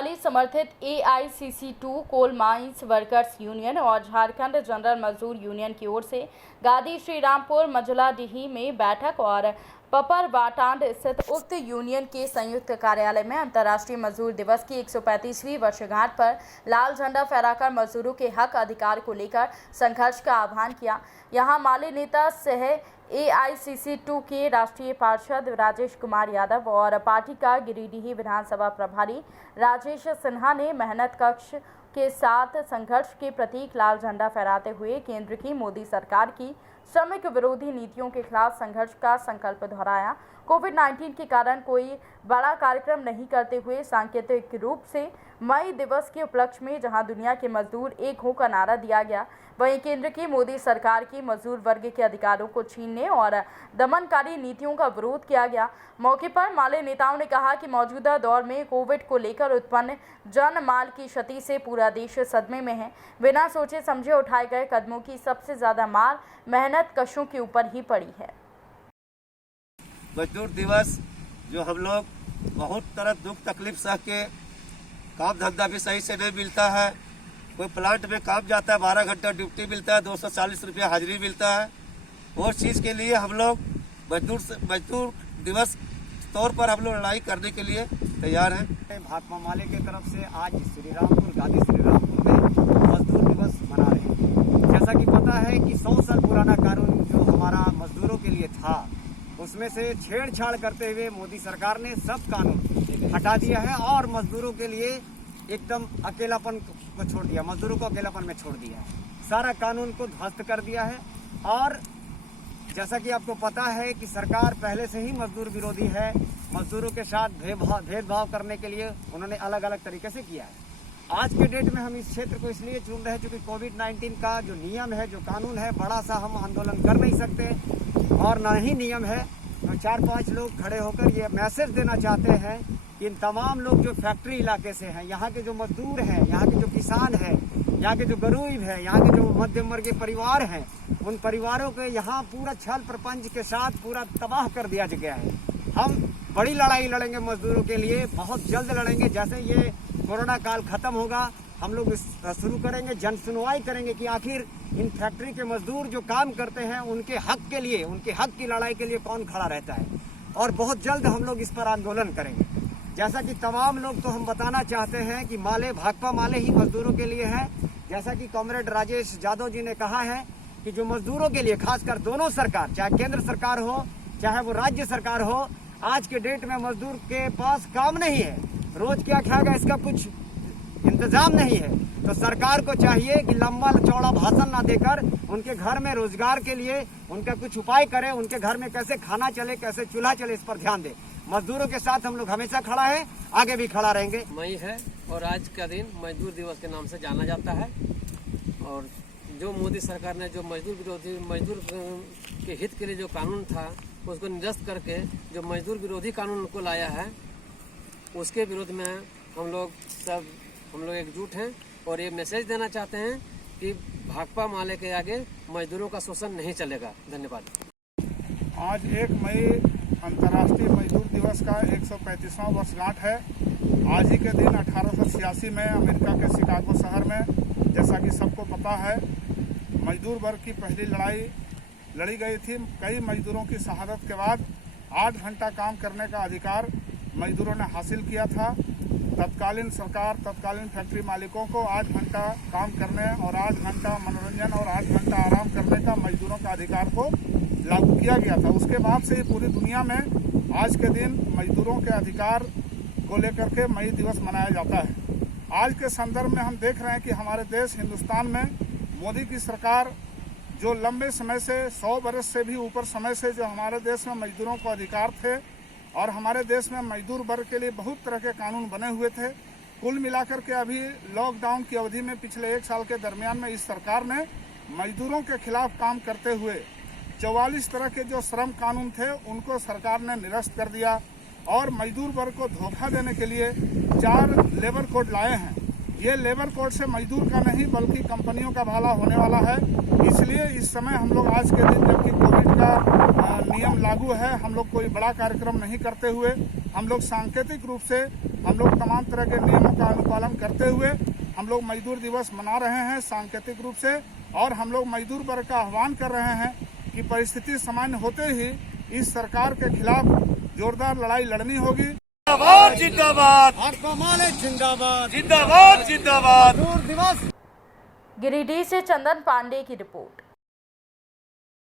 पाली समर्थित AICC2 coal mines workers union और Jharkhand general मजदूर यूनियन की ओर से गादी श्रीरामपुर मजलाडीही में बैठक और पपरवाटांड स्थित उक्त यूनियन के संयुक्त कार्यालय में अंतर्राष्ट्रीय मजदूर दिवस की 135वीं वर्षगांठ पर लाल झंडा फहराकर मजदूरों के हक अधिकार को लेकर संघर्ष का आह्वान किया। यहां माले नेता सह AICC2 के राष्ट्रीय पार्षद राजेश कुमार यादव और पार्टी का गिरिडीह विधानसभा प्रभारी राजेश सिन्हा ने मेहनत कक्ष के साथ संघर्ष के प्रतीक लाल झंडा फहराते हुए केंद्र की मोदी सरकार की श्रमिक विरोधी नीतियों के खिलाफ संघर्ष का संकल्प दोहराया। कोविड-19 के कारण कोई बड़ा कार्यक्रम नहीं करते हुए सांकेतिक रूप से मई दिवस के उपलक्ष्य में जहां दुनिया के मजदूर एक हो का नारा दिया गया, वहीं केंद्र की मोदी सरकार की मजदूर वर्ग के अधिकारों को छीनने और दमनकारी नीतियों का विरोध किया गया। मौके पर माले नेताओं ने कहा कि मौजूदा दौर में कोविड को लेकर उत्पन्न जन माल की क्षति से पूरा देश सदमे में है। बिना सोचे समझे उठाए गए कदमों की सबसे ज्यादा मार मेहनत कशों के ऊपर ही पड़ी है। मजदूर दिवस जो हम लोग बहुत तरह दुख तकलीफ सह के काम धंधा भी सही से नहीं मिलता है, कोई प्लांट में काम जाता है 12 घंटा ड्यूटी मिलता है, 240 रुपया हाजिरी मिलता है। और चीज़ के लिए हम लोग मजदूर दिवस तौर पर हम लोग लड़ाई करने के लिए तैयार हैं। भाकपा माले की तरफ से आज श्रीरामपुर गादी श्रीरामपुर में मजदूर दिवस मना रहे हैं। जैसा कि पता है कि 100 साल पुराना कानून जो हमारा मजदूरों के लिए था, उसमें से छेड़छाड़ करते हुए मोदी सरकार ने सब कानून हटा दिया है और मजदूरों के लिए एकदम अकेलापन को छोड़ दिया, मजदूरों को अकेलापन में छोड़ दिया है। सारा कानून को ध्वस्त कर दिया है। और जैसा कि आपको पता है कि सरकार पहले से ही मजदूर विरोधी है। मजदूरों के साथ भेदभाव करने के लिए उन्होंने अलग अलग तरीके से किया है। आज के डेट में हम इस क्षेत्र को इसलिए चुन रहे हैं क्योंकि कोविड-19 का जो नियम है, जो कानून है, बड़ा सा हम आंदोलन कर नहीं सकते और ना ही नियम है। तो 4-5 लोग खड़े होकर ये मैसेज देना चाहते हैं कि इन तमाम लोग जो फैक्ट्री इलाके से हैं, यहाँ के जो मजदूर हैं, यहाँ के जो किसान हैं, यहाँ के जो गरीब हैं, यहाँ के जो मध्यम वर्ग के परिवार हैं, उन परिवारों के यहाँ पूरा छल प्रपंच के साथ पूरा तबाह कर दिया गया है। हम बड़ी लड़ाई लड़ेंगे मजदूरों के लिए, बहुत जल्द लड़ेंगे। जैसे ये कोरोना काल खत्म होगा, हम लोग शुरू करेंगे, जन सुनवाई करेंगे कि आखिर इन फैक्ट्री के मजदूर जो काम करते हैं उनके हक के लिए, उनके हक की लड़ाई के लिए कौन खड़ा रहता है। और बहुत जल्द हम लोग इस पर आंदोलन करेंगे। जैसा कि तमाम लोग तो हम बताना चाहते हैं कि माले भाकपा माले ही मजदूरों के लिए है। जैसा कि कॉमरेड राजेश यादव जी ने कहा है कि जो मजदूरों के लिए, खासकर दोनों सरकार, चाहे केंद्र सरकार हो चाहे वो राज्य सरकार हो, आज के डेट में मजदूर के पास काम नहीं है, रोज क्या खाएगा इसका कुछ इंतजाम नहीं है। तो सरकार को चाहिए कि लंबा चौड़ा भाषण ना देकर उनके घर में रोजगार के लिए उनका कुछ उपाय करे, उनके घर में कैसे खाना चले, कैसे चूल्हा चले, इस पर ध्यान दे। मजदूरों के साथ हम लोग हमेशा खड़ा है, आगे भी खड़ा रहेंगे। मई है और आज का दिन मजदूर दिवस के नाम से जाना जाता है। और जो मोदी सरकार ने जो मजदूर के हित के लिए जो कानून था उसको निरस्त करके जो मजदूर विरोधी कानून को लाया है, उसके विरोध में हम लोग एकजुट हैं और ये मैसेज देना चाहते हैं कि भाकपा माले के आगे मजदूरों का शोषण नहीं चलेगा। धन्यवाद। आज 1 मई अंतर्राष्ट्रीय मजदूर दिवस का 135वां वर्षगांठ है। आज ही के दिन 1886 में अमेरिका के शिकागो शहर में, जैसा कि सबको पता है, मजदूर वर्ग की पहली लड़ाई लड़ी गई थी। कई मजदूरों की शहादत के बाद 8 घंटा काम करने का अधिकार मजदूरों ने हासिल किया था। तत्कालीन सरकार, तत्कालीन फैक्ट्री मालिकों को 8 घंटा काम करने और 8 घंटा मनोरंजन और 8 घंटा आराम करने का मजदूरों का अधिकार को लागू किया गया था। उसके बाद से पूरी दुनिया में आज के दिन मजदूरों के अधिकार को लेकर के मई दिवस मनाया जाता है। आज के संदर्भ में हम देख रहे हैं कि हमारे देश हिंदुस्तान में मोदी की सरकार जो लंबे समय से 100 बरस से भी ऊपर समय से जो हमारे देश में मजदूरों को अधिकार थे और हमारे देश में मजदूर वर्ग के लिए बहुत तरह के कानून बने हुए थे। कुल मिलाकर के अभी लॉकडाउन की अवधि में पिछले 1 साल के दरमियान में इस सरकार ने मजदूरों के खिलाफ काम करते हुए 44 तरह के जो श्रम कानून थे उनको सरकार ने निरस्त कर दिया और मजदूर वर्ग को धोखा देने के लिए 4 लेबर कोड लाए हैं। ये लेबर कोड से मजदूर का नहीं बल्कि कंपनियों का भला होने वाला है। इसलिए इस समय हम लोग आज के दिन, जबकि कोविड का नियम लागू है, हम लोग कोई बड़ा कार्यक्रम नहीं करते हुए हम लोग सांकेतिक रूप से हम लोग तमाम तरह के नियमों का अनुपालन करते हुए हम लोग मजदूर दिवस मना रहे हैं सांकेतिक रूप से। और हम लोग मजदूर वर्ग का आह्वान कर रहे हैं कि परिस्थिति सामान्य होते ही इस सरकार के खिलाफ जोरदार लड़ाई लड़नी होगी। जिंदाबाद जिंदाबाद जिंदाबाद जिंदाबाद जिंदाबाद। मजदूर दिवस। गिरिडीह से चंदन पांडे की रिपोर्ट।